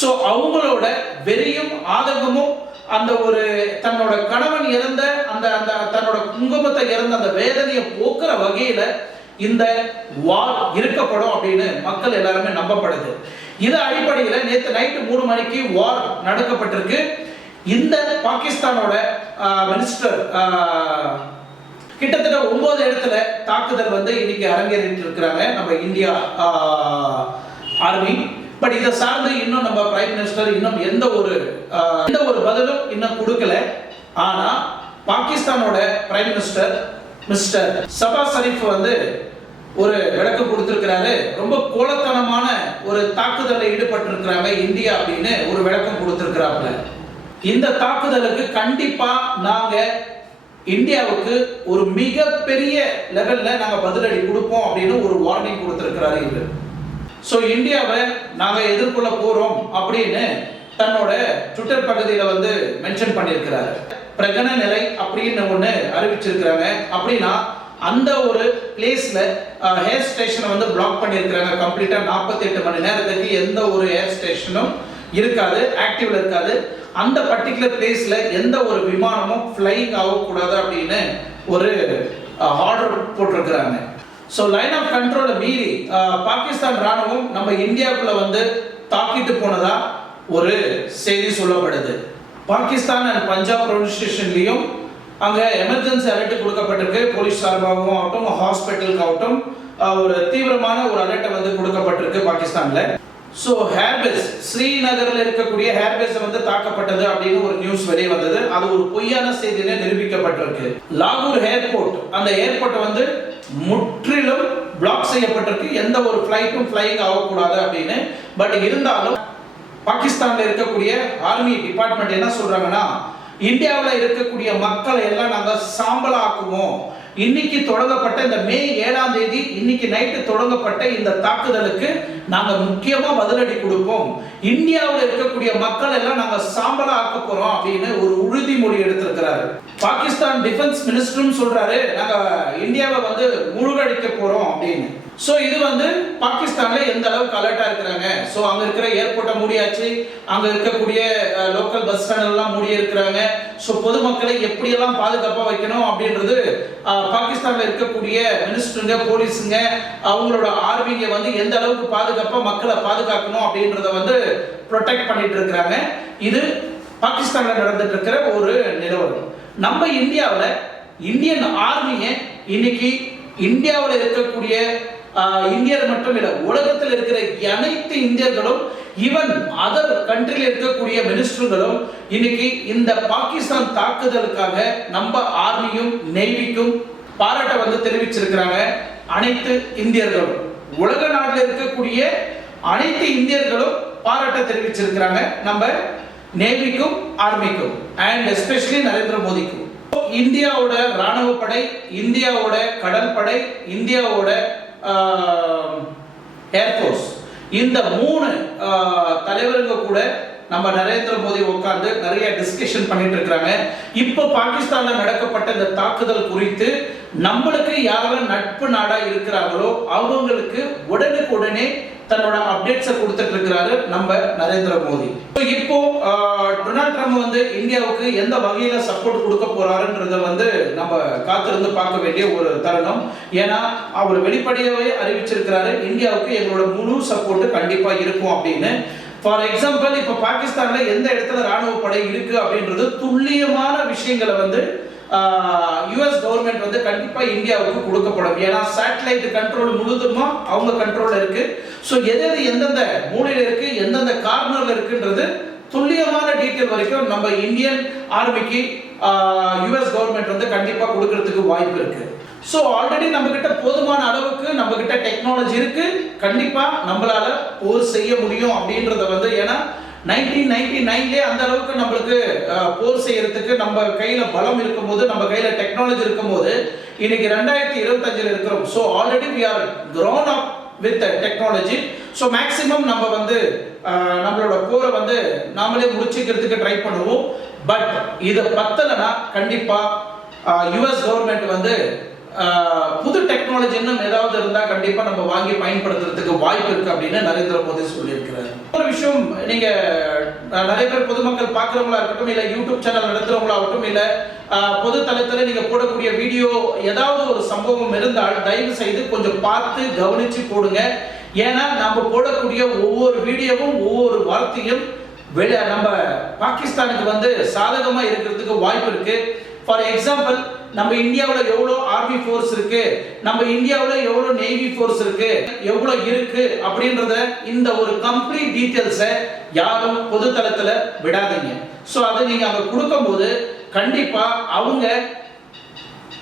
ஸோ அவங்களோட வெறியும் ஆதங்கமும் அந்த ஒரு தன்னோட கணவன் இறந்த அந்த அந்த தன்னோட குங்குமத்தை இறந்த அந்த வேதனையை போக்குற வகையில இந்த வார் இருக்கப்படும் அப்படின்னு மக்கள் எல்லாருமே நம்பப்படுது. இது அடிப்படையில் நேற்று நைட்டு 3 மணிக்கு வார் நடக்கப்பட்டிருக்கு. இந்த பாகிஸ்தானோட மினிஸ்டர் கிட்டத்தட்ட 9 இடத்துல தாக்குதல் வந்து இன்னைக்கு அரங்கேறிட்டு இருக்கிறாங்க நம்ம இந்தியா ஆர்மி. பட் இதை சார்ந்து இன்னும் நம்ம பிரைம் மினிஸ்டர் இன்னும் எந்த ஒரு பதிலும் இன்னும் கொடுக்கல. ஆனா பாகிஸ்தானோட prime minister mister Shahbaz Sharif வந்து ஒரு விளக்கம் கொடுத்திருக்கிறாரு. ரொம்ப கோலத்தனமான ஒரு தாக்குதலில் ஈடுபட்டிருக்கிறாங்க இந்தியா அப்படின்னு ஒரு விளக்கம் கொடுத்திருக்கிறாங்க. இந்த தாக்குதலுக்கு கண்டிப்பா நாங்க இந்தியாவுக்கு ஒரு மிகப்பெரிய லெவல்ல நாங்க பதிலடி கொடுப்போம் அப்படின்னு ஒரு வார்னிங் கொடுத்திருக்கிறாரு இவர். ஸோ இந்தியாவை நாங்க எதிர்கொள்ள போறோம் அப்படின்னு தன்னோட ட்விட்டர் பகுதியில வந்து மென்ஷன் பண்ணியிருக்கிறாரு. பிரகன நிலை அப்படின்னு ஒன்று அறிவிச்சிருக்கிறாங்க. அப்படின்னா அந்த ஒரு பிளேஸ்ல ஹேர் ஸ்டேஷனை வந்து பிளாக் பண்ணியிருக்கிறாங்க. கம்ப்ளீட்டா 48 மணி நேரத்துக்கு எந்த ஒரு ஹேர் ஸ்டேஷனும் இருக்காது, ஆக்டிவ்ல இருக்காது. அந்த பர்டிகுலர் பிளேஸ்ல எந்த ஒரு விமானமும் ஃப்ளைங் ஆகக்கூடாது அப்படின்னு ஒரு ஆர்டர் போட்டிருக்கிறாங்க. ஸோ லைன் ஆஃப் கண்ட்ரோலை மீறி பாகிஸ்தான் ராணுவம் நம்ம இந்தியாவுக்குள்ள வந்து தாக்கிட்டு போனதா ஒரு செய்தி சொல்லப்படுது. பாகிஸ்தான் அண்ட் பஞ்சாப் போலீஸ் ஸ்டேஷன்லையும் அங்கே எமர்ஜென்சி அலர்ட் கொடுக்கப்பட்டிருக்கு. போலீஸ் சார்பாகவும் ஆகட்டும், ஹாஸ்பிட்டலுக்கு ஆகட்டும் ஒரு தீவிரமான ஒரு அலர்ட்டை வந்து கொடுக்கப்பட்டிருக்கு பாகிஸ்தான்ல. ஸோ ஹேர்பேஸ் ஸ்ரீநகரில் இருக்கக்கூடிய ஹேர்பேஸ் வந்து தாக்கப்பட்டது அப்படின்னு ஒரு நியூஸ் வெளியே வந்தது. அது ஒரு பொய்யான செய்தியில நிரூபிக்கப்பட்டிருக்கு. லாகூர் ஏர்போர்ட், அந்த ஏர்போர்ட் வந்து முற்றிலும் பிளாக் செய்யப்பட்டிருக்கு, எந்த ஒரு ஃபிளைட்டும் ஃபிளைங் ஆகக்கூடாது அப்படின்னு. பட் இருந்தாலும் பாகிஸ்தான்ல இருக்கக்கூடிய ஆர்மி டிபார்ட்மெண்ட் என்ன சொல்றாங்கன்னா, இந்தியாவில் இருக்கக்கூடிய மக்களை எல்லாம் நாங்கள் சாம்பலாக்குவோம். இன்னைக்கு தொடங்கப்பட்ட இந்த மே 7ஆம் தேதி இன்னைக்கு நைட்டு தொடங்கப்பட்ட இந்த தாக்குதலுக்கு நாங்கள் முக்கியமா பதிலடி கொடுப்போம். இந்தியாவில் இருக்கக்கூடிய மக்கள் எல்லாம் நாங்கள் சாம்பலா ஆக்க போறோம் அப்படின்னு ஒரு உறுதிமொழி எடுத்திருக்கிறாரு. பாகிஸ்தான் டிஃபென்ஸ் மினிஸ்டரும் சொல்றாரு, நாங்க இந்தியாவை வந்து முழுகடிக்க போறோம் அப்படின்னு. ஸோ இது வந்து பாகிஸ்தான்ல எந்த அளவுக்கு அலர்ட்டா இருக்கிறாங்க. ஸோ அங்க இருக்கிற ஏர்போர்ட்டை மூடியாச்சு, அங்க இருக்கக்கூடிய லோக்கல் பஸ் ஸ்டாண்ட் எல்லாம் மூடி இருக்கிறாங்க. ஸோ பொதுமக்களை எப்படியெல்லாம் பாதுகாப்பா வைக்கணும் அப்படின்றது பாகிஸ்தான்ல இருக்கக்கூடிய மினிஸ்டருங்க, போலீஸுங்க, அவங்களோட ஆர்மிங்க வந்து எந்த அளவுக்கு பாதுகாப்பா மக்களை பாதுகாக்கணும் அப்படின்றத வந்து ப்ரொடெக்ட் பண்ணிட்டு இருக்கிறாங்க. இது பாகிஸ்தான்ல நடந்துட்டு இருக்கிற ஒரு நிலவரம். நம்ம இந்தியாவில் இந்தியன் ஆர்மியை இன்னைக்கு இந்தியாவில் இருக்கக்கூடிய இந்தியர் மட்டும் இல்ல, உலகத்தில் இருக்கிற அனைத்து இந்தியர்களும், ஈவன் அதர் கண்ட்ரியில் இருக்கக்கூடிய மினிஸ்டர்களும் இன்னைக்கு இந்த பாகிஸ்தான் தாக்குதலுக்காக நம்ம ஆர்மியும் நேவிக்கும் பாராட்ட வந்து தெரிவிச்சிருக்கிறாங்க. அனைத்து இந்தியர்களும், உலக நாட்டில் இருக்கக்கூடிய அனைத்து இந்தியர்களும் பாராட்ட தெரிவிச்சிருக்கிறாங்க நம்ம நேவிக்கும் ஆர்மிக்கும் அண்ட் எஸ்பெஷலி நரேந்திர மோடிக்கும். இந்தியாவோட ராணுவ படை, இந்தியாவோட கடல் படை, இந்தியாவோட ஏர்ஃபோர்ஸ், இந்த 3 தலைவருங்க கூட நம்ம நரேந்திர மோடி உட்கார்ந்து நிறைய டிஸ்கஷன் பண்ணிட்டு இருக்காங்க. இப்போ பாகிஸ்தான்ல நடக்கப்பட்ட இந்த தாக்குதல் குறித்து நம்மளுக்கு யாரெல்லாம் நட்பு நாடா இருக்கிறாங்களோ அவங்களுக்கு உடனுக்குடனே தன்னோட அப்டேட்ஸை கொடுத்துட்டு இருக்கிறாரு நம்ம நரேந்திர மோடி. இப்போ டொனால்ட் ட்ரம்ப் வந்து இந்தியாவுக்கு எந்த வகையில சப்போர்ட் கொடுக்க போறாருன்றத வந்து நம்ம காத்திருந்து பார்க்க வேண்டிய ஒரு தருணம். ஏன்னா அவர் வெளிப்படையாவே அறிவிச்சிருக்கிறாரு இந்தியாவுக்கு எங்களோட முழு சப்போர்ட் கண்டிப்பா இருக்கும் அப்படின்னு. ஃபார் எக்ஸாம்பிள் இப்போ பாகிஸ்தான்ல எந்த இடத்துல ராணுவ படை இருக்கு அப்படின்றது துல்லியமான விஷயங்களை வந்து யுஎஸ் கவர்மெண்ட் வந்து கண்டிப்பா இந்தியாவுக்கு கொடுக்கப்படும். ஏன்னா சேட்டலைட் கண்ட்ரோல் முழுதுமா அவங்க கண்ட்ரோல்ல இருக்கு. ஸோ எது எந்தெந்த மூலையில இருக்கு எந்தெந்த கார்னர்ல இருக்குன்றது துல்லியமான டீட்டெயில் வரைக்கும் நம்ம இந்தியன் ஆர்மிக்கு யுஎஸ் கவர்மெண்ட் வந்து கண்டிப்பா கொடுக்கறதுக்கு வாய்ப்பு இருக்கு. ஸோ ஆல்ரெடி நம்ம கிட்ட போதுமான அளவுக்கு நம்ம கிட்ட டெக்னாலஜி இருக்கு. கண்டிப்பா நம்மளால போர் செய்ய முடியும் அப்படின்றத வந்து ஏன்னா 1999 அந்த அளவுக்கு நம்மளுக்கு போர் செய்யறதுக்கு நம்ம கையில பலம் இருக்கும்போது நம்ம கையில டெக்னாலஜி இருக்கும்போது இன்னைக்கு 2025 இருக்கிறோம். So already we are grown up with technology. So maximum நம்ம வந்து நம்மளோட போரை வந்து நாமளே முடிச்சுக்கிறதுக்கு ட்ரை பண்ணுவோம். பட் இது பத்தலைன்னா கண்டிப்பா யுஎஸ் கவர்மெண்ட் வந்து புது டெக்னாலஜி இன்னும் ஏதாவது இருந்தா கண்டிப்பா நம்ம வாங்கி பயன்படுத்துறதுக்கு வாய்ப்பு இருக்கு அப்படின்னு நரேந்திர மோடி சொல்லியிருக்கிறார். ஒரு விஷயம் நீங்க நிறைய பேர் பொதுமக்கள் பார்க்கறவங்களா இருக்கட்டும் இல்ல யூடியூப் சேனல் நடத்துறவங்களாகட்டும் இல்ல பொது தளத்துல நீங்க போடக்கூடிய வீடியோ ஏதாவது ஒரு சம்பவம் இருந்தால் தயவு செய்து கொஞ்சம் பார்த்து கவனிச்சு போடுங்க. ஏன்னா நம்ம போடக்கூடிய ஒவ்வொரு வீடியோவும் ஒவ்வொரு வார்த்தையும் நம்ம பாகிஸ்தானுக்கு வந்து சாதகமா இருக்கிறதுக்கு வாய்ப்பு இருக்கு. ஃபார் எக்ஸாம்பிள் நம்ம இந்தியாவில் எவ்வளோ ஆர்மி ஃபோர்ஸ் இருக்கு, நம்ம இந்தியாவில் எவ்வளோ நேவி ஃபோர்ஸ் இருக்கு, எவ்வளோ இருக்கு அப்படின்றத இந்த ஒரு கம்ப்ளீட் டீடைல்ஸை யாரும் பொது தளத்துல விடாதீங்க. ஸோ அதை நீங்க அங்க கொடுக்கும்போது கண்டிப்பா அவங்க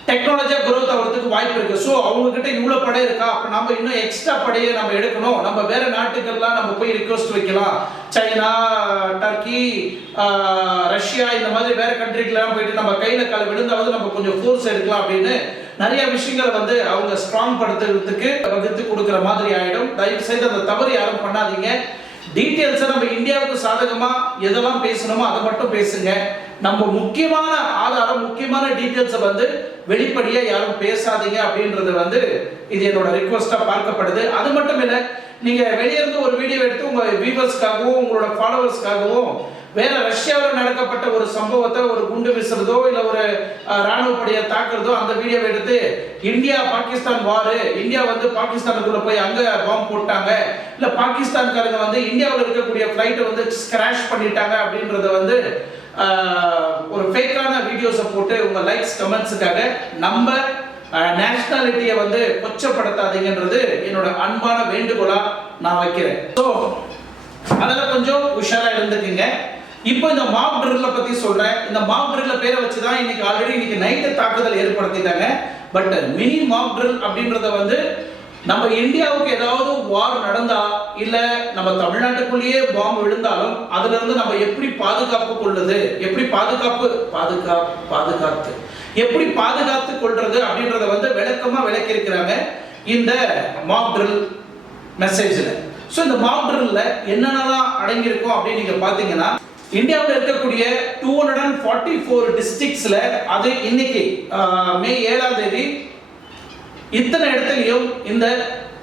டெக்னாலஜியா growth ஆகிறதுக்கு வாய்ப்பு இருக்கு. ஸோ அவங்க கிட்ட இவ்வளவு படை இருக்கா, அப்ப நம்ம இன்னும் எக்ஸ்ட்ரா படையை நம்ம எடுக்கணும், நம்ம வேற நாட்டுக்கெல்லாம் நம்ம போய் ரிக்வெஸ்ட் வைக்கலாம். சைனா, டர்க்கி, ரஷ்யா இந்த மாதிரி வேற கண்ட்ரிக்கெல்லாம் போயிட்டு நம்ம கையில கால விழுந்தாவது நம்ம கொஞ்சம் ஃபோர்ஸ் எடுக்கலாம் அப்படின்னு நிறைய விஷயங்களை வந்து அவங்க ஸ்ட்ராங் படுத்துறதுக்கு வகுத்து கொடுக்குற மாதிரி ஆயிடும். தயவு செய்து அந்த தவறு யாரும் பண்ணாதீங்க. டீடைல்ஸை நம்ம இந்தியாவுக்கு சாதகமா எதெல்லாம் பேசணுமோ அதை மட்டும் பேசுங்க. நம்ம முக்கியமான ஆதாரம் முக்கியமான டீடைல்ஸை வந்து வெளிப்படையா யாரும் பேசாதீங்க அப்படின்றது வந்து இது என்னோட ரிக்வெஸ்டா பார்க்கப்படுது. அது மட்டும் இல்லை, நீங்க வெளியிருந்து ஒரு வீடியோ எடுத்து உங்க வியூவர்ஸ்க்காகவும் உங்களோட ஃபாலோவர்ஸ்க்காகவும் வேற ரஷ்யாவில் நடக்கப்பட்ட ஒரு சம்பவத்தை ஒரு குண்டு வீசுறதோ இல்ல ஒரு ராணுவ படையை தாக்குறதோ அந்த வீடியோவை எடுத்து இந்தியா பாகிஸ்தான் வாரு, இந்தியா வந்து பாகிஸ்தானுக்குள்ள போய் அங்க பாம்பு போட்டாங்க, இல்ல பாகிஸ்தான்காரங்க வந்து இந்தியாவில் இருக்கக்கூடிய ஃபிளைட்டை வந்து கிராஷ் பண்ணிட்டாங்க அப்படின்றத வந்து ஒரு ஃபேக்கான வீடியோஸை போட்டு உங்க லைக்ஸ் கமெண்ட்ஸுக்காக நம்ம நேஷனாலிட்டியை வந்து கொச்சப்படுத்தாதீங்கன்றது என்னோட அன்பான வேண்டுகோளா நான் வைக்கிறேன். ஸோ அதெல்லாம் கொஞ்சம் உஷாரா இருந்துக்குங்க. இப்போ இந்த மாக் ட்ரில்ல பத்தி சொல்றேன். இந்த மாக் ட்ரில்ல பேரை வச்சுதான் இன்னைக்கு ஆல்ரெடி இன்னைக்கு நைட்டு தாக்குதல் ஏற்படுத்திட்டாங்க. பட் மினி மாக் ட்ரில் அப்படின்றத வந்து நம்ம இந்தியாவுக்கு ஏதாவது வார் நடந்தா இல்ல நம்ம தமிழ்நாட்டுக்குள்ளேயே பாம்பு விழுந்தாலும் அதுல இருந்து நம்ம எப்படி பாதுகாப்பு கொள்ளுது, எப்படி எப்படி பாதுகாத்து கொள்றது அப்படின்றத வந்து விளக்கமா விளக்கி இருக்கிறாங்க இந்த மாக் ட்ரில் மெசேஜ்ல. ஸோ இந்த மாக் ட்ரில்ல என்னென்னலாம் அடங்கியிருக்கும் அப்படின்னு நீங்க பாத்தீங்கன்னா இந்தியாவில் இருக்கக்கூடிய 244 டிஸ்ட்ரிக்ட்ஸ்ல அது இன்னைக்கு மே 7ஆம் தேதி இத்தனை இடத்துலயும் இந்த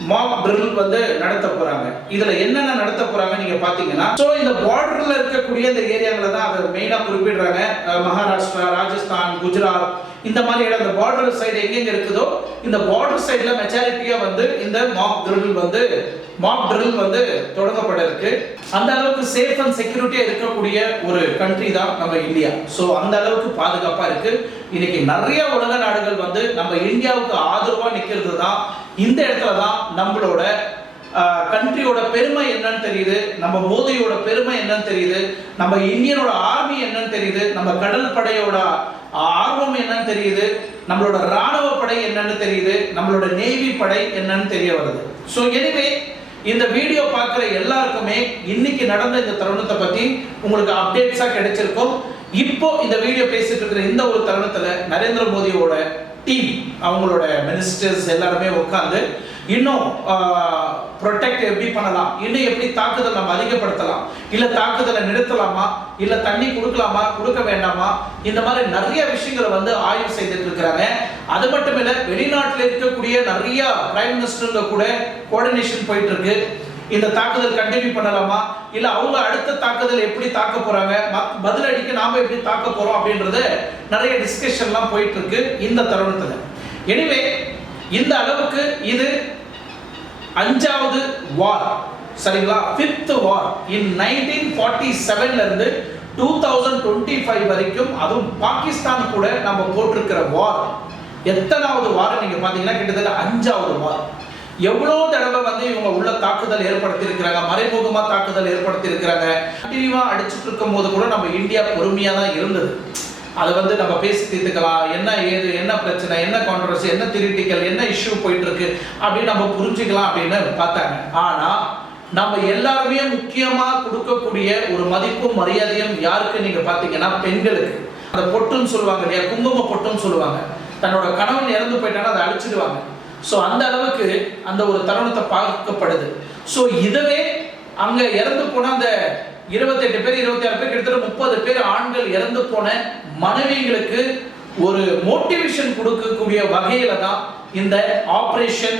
மாக் ட்ரில் வந்து நடத்த போறாங்க. இதுல என்னென்ன நடத்த போறாங்க நீங்க பாத்தீங்கன்னா சோ இந்த பார்டர்ல இருக்கக்கூடிய இந்த ஏரியாக்களை தான் அதை மெயினா குறிப்பிடுறாங்க. மகாராஷ்டிரா, ராஜஸ்தான், குஜராத் இந்த மாதிரி இடம் இந்த பார்டர் சைடு எங்கெங்க இருக்குதோ இந்த பார்டர் சைடுல மெஜாரிட்டியா வந்து இந்த மாக் ட்ரில் வந்து தொடங்கப்பட இருக்கு. அந்த அளவுக்கு சேஃப் அண்ட் செக்யூரிட்டியா இருக்கக்கூடிய ஒரு கண்ட்ரி தான் நம்ம இந்தியா. ஸோ அந்த அளவுக்கு பாதுகாப்பா இருக்கு. இன்னைக்கு நிறைய உலக நாடுகள் வந்து நம்ம இந்தியாவுக்கு ஆதரவா நிக்கிறது தான் இந்த இடத்துல தான் நம்மளோட கண்ட்ரியோட பெருமை என்னன்னு தெரியுது, நம்ம மோதியோட பெருமை என்னன்னு தெரியுது, நம்ம இந்தியனோட ஆர்மி என்னன்னு தெரியுது, நம்ம கடல் படையோட ஆர்வம் என்னன்னு தெரியுது, நம்மளோட ராணுவ படை என்னன்னு தெரியுது, நம்மளோட நேவி படை என்னன்னு தெரிய வருது. ஸோ எனிவே இந்த வீடியோ பார்க்குற எல்லாருக்குமே இன்னைக்கு நடந்த இந்த தருணத்தை பத்தி உங்களுக்கு அப்டேட்ஸா கிடைச்சிருக்கும். இப்போ இந்த வீடியோ பேசிட்டு இருக்கிற இந்த ஒரு தருணத்துல நரேந்திர மோடியோட டீம் அவங்களோட மினிஸ்டர்ஸ் எல்லாருமே உட்கார்ந்து இன்னும் ப்ரொடெக்ட் எப்படி பண்ணலாம், இன்னும் எப்படி தாக்குதல் நம்ம அதிகப்படுத்தலாம், இல்ல தாக்குதலை நிறுத்தலாமா, இல்ல தண்ணி கொடுக்கலாமா கொடுக்க வேண்டாமா, இந்த மாதிரி நிறைய விஷயங்களை வந்து ஆய்வு செய்துட்டு இருக்கிறாங்க. அது மட்டும் இல்ல வெளிநாட்டில் இருக்கக்கூடிய நிறைய பிரைம் மினிஸ்டருங்க கூட கோஆர்டினேஷன் போயிட்டு இருக்கு. இந்த தாக்குதல் கண்டினியூ பண்ணலாமா, இல்ல அவங்க அடுத்த தாக்குதல் எப்படி தாக்க போறாங்க, பதிலடிக்க நாம எப்படி தாக்க போறோம் அப்படின்றது நிறைய டிஸ்கஷன்லாம் போயிட்டு இருக்கு இந்த தருணத்துல. எனிவே இந்த அளவுக்கு இது 5வது வார், சரிங்களா, 5th வார் இன் 1947 இருந்து 2025 வரைக்கும், அதுவும் பாகிஸ்தான் கூட நம்ம போட்டிருக்கிற வார் எத்தனாவது வார் நீங்க பாத்தீங்கன்னா கிட்டத்தட்ட 5வது வார். எவ்வளவு தடவை வந்து இவங்க உள்ள தாக்குதல் ஏற்படுத்தி இருக்கிறாங்க, மறைமுகமா தாக்குதல் ஏற்படுத்தி இருக்கிறாங்க. கண்டினியூவா அடிச்சுட்டு இருக்கும் போது கூட நம்ம இந்தியா பொறுமையா தான் இருந்தது. அதை வந்து நம்ம பேசி தீர்த்துக்கலாம், என்ன ஏது, என்ன பிரச்சனை, என்ன கான்ட்ரவர்சி, என்ன தியரிட்டிக்கல், என்ன இஷ்யூ போயிட்டு இருக்கு அப்படின்னு நம்ம புரிஞ்சுக்கலாம் அப்படின்னு பார்த்தாங்க. ஆனா நம்ம எல்லாருமே முக்கியமா கொடுக்கக்கூடிய ஒரு மதிப்பும் மரியாதையும் யாருக்கு நீங்க பாத்தீங்கன்னா பெண்களுக்கு. அந்த பொட்டுன்னு சொல்லுவாங்க இல்லையா, குங்கும பொட்டுன்னு சொல்லுவாங்க. தன்னோட கணவன் இறந்து போயிட்டாங்கன்னா அதை அழிச்சிடுவாங்க. ஸோ அந்த அளவுக்கு அந்த ஒரு தருணத்தை பார்க்கப்படுது. ஸோ இதுவே அங்க இறந்து போன அந்த 28 பேர் 26 பேர் கிட்டத்தட்ட 30 பேர் ஆண்கள் இறந்து போன மனைவிகளுக்கு ஒரு மோட்டிவேஷன் கொடுக்கக்கூடிய வகையில தான் இந்த ஆபரேஷன்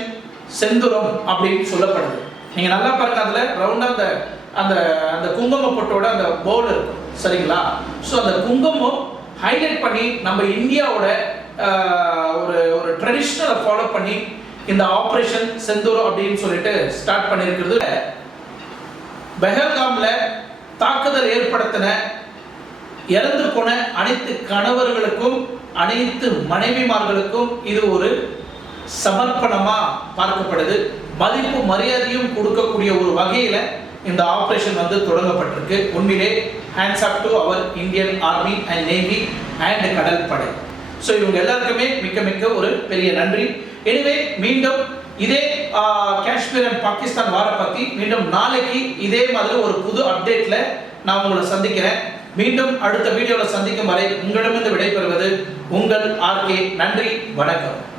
செந்துரம் அப்படின்னு சொல்லப்படுது. நீங்க நல்லா பாருங்க, அதுல ரவுண்டா அந்த அந்த அந்த குங்கும பொட்டோட அந்த பவுல் இருக்கும், சரிங்களா. ஸோ அந்த குங்குமம் ஹைலைட் பண்ணி நம்ம இந்தியாவோட ஒரு ஒரு ட்ரெடிஷனலை ஃபாலோ பண்ணி இந்த ஆபரேஷன் செந்தூரம் அப்படின்னு சொல்லிட்டு ஸ்டார்ட் பண்ணியிருக்கிறது. பெஹல்காம்ல தாக்குதல் ஏற்படுத்தின இறந்து போன அனைத்து கணவர்களுக்கும் அனைத்து மனைவிமார்களுக்கும் இது ஒரு சமர்ப்பணமா பார்க்கப்படுது. மதிப்பு மரியாதையும் கொடுக்கக்கூடிய ஒரு வகையில இந்த ஆபரேஷன் வந்து தொடங்கப்பட்டிருக்கு. உண்மையிலே hands up to our Indian army and navy and கடல் படை. ஸோ இவங்க எல்லாருக்குமே மிக்க மிக்க ஒரு பெரிய நன்றி. எனிவே மீண்டும் இதே காஷ்மீர் அண்ட் பாகிஸ்தான் வார பத்தி மீண்டும் நாளைக்கு இதே மாதிரி ஒரு புது அப்டேட்ல நான் உங்களை சந்திக்கிறேன். மீண்டும் அடுத்த வீடியோவில் சந்திக்கும் வரை உங்களிடமிருந்து விடைபெறுவது உங்கள் ஆர்கே. நன்றி, வணக்கம்.